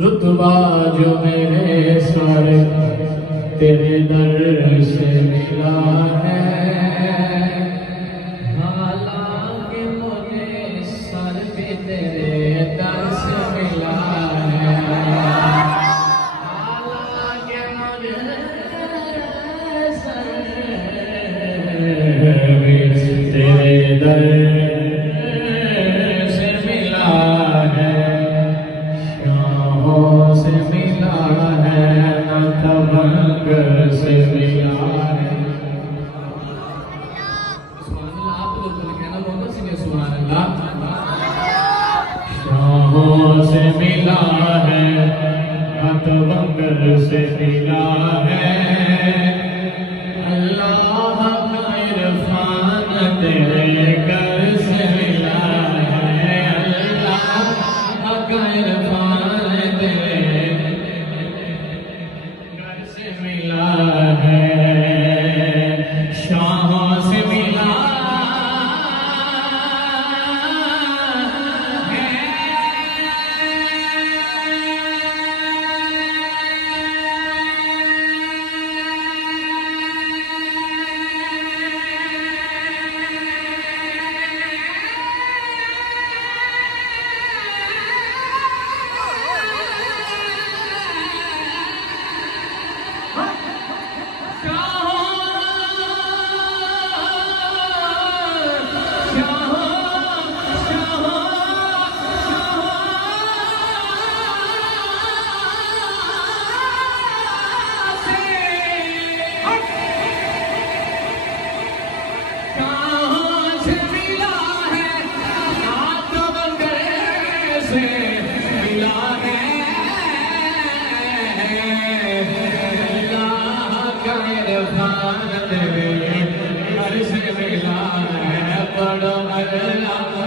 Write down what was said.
रुतबा जो मेरे सर तेरे दर से मिला है, हालांकि मुझे सर भी तेरे दर से मिला है, हालांकि मुझे सर भी तेरे दर से मिला है, शाहों से मिला है, नखबंग से मिला है। आप लोग कहना बोलो सिंह सुभान अल्लाह। शाहों से मिला है, नखबंग से मिला है, अल्लाह का इरफान तेरे घर से मिला है, अल्लाह का इरफान तेरे घर से मिला है, शाहों से मिला मिला है, बड़ो अल्लाह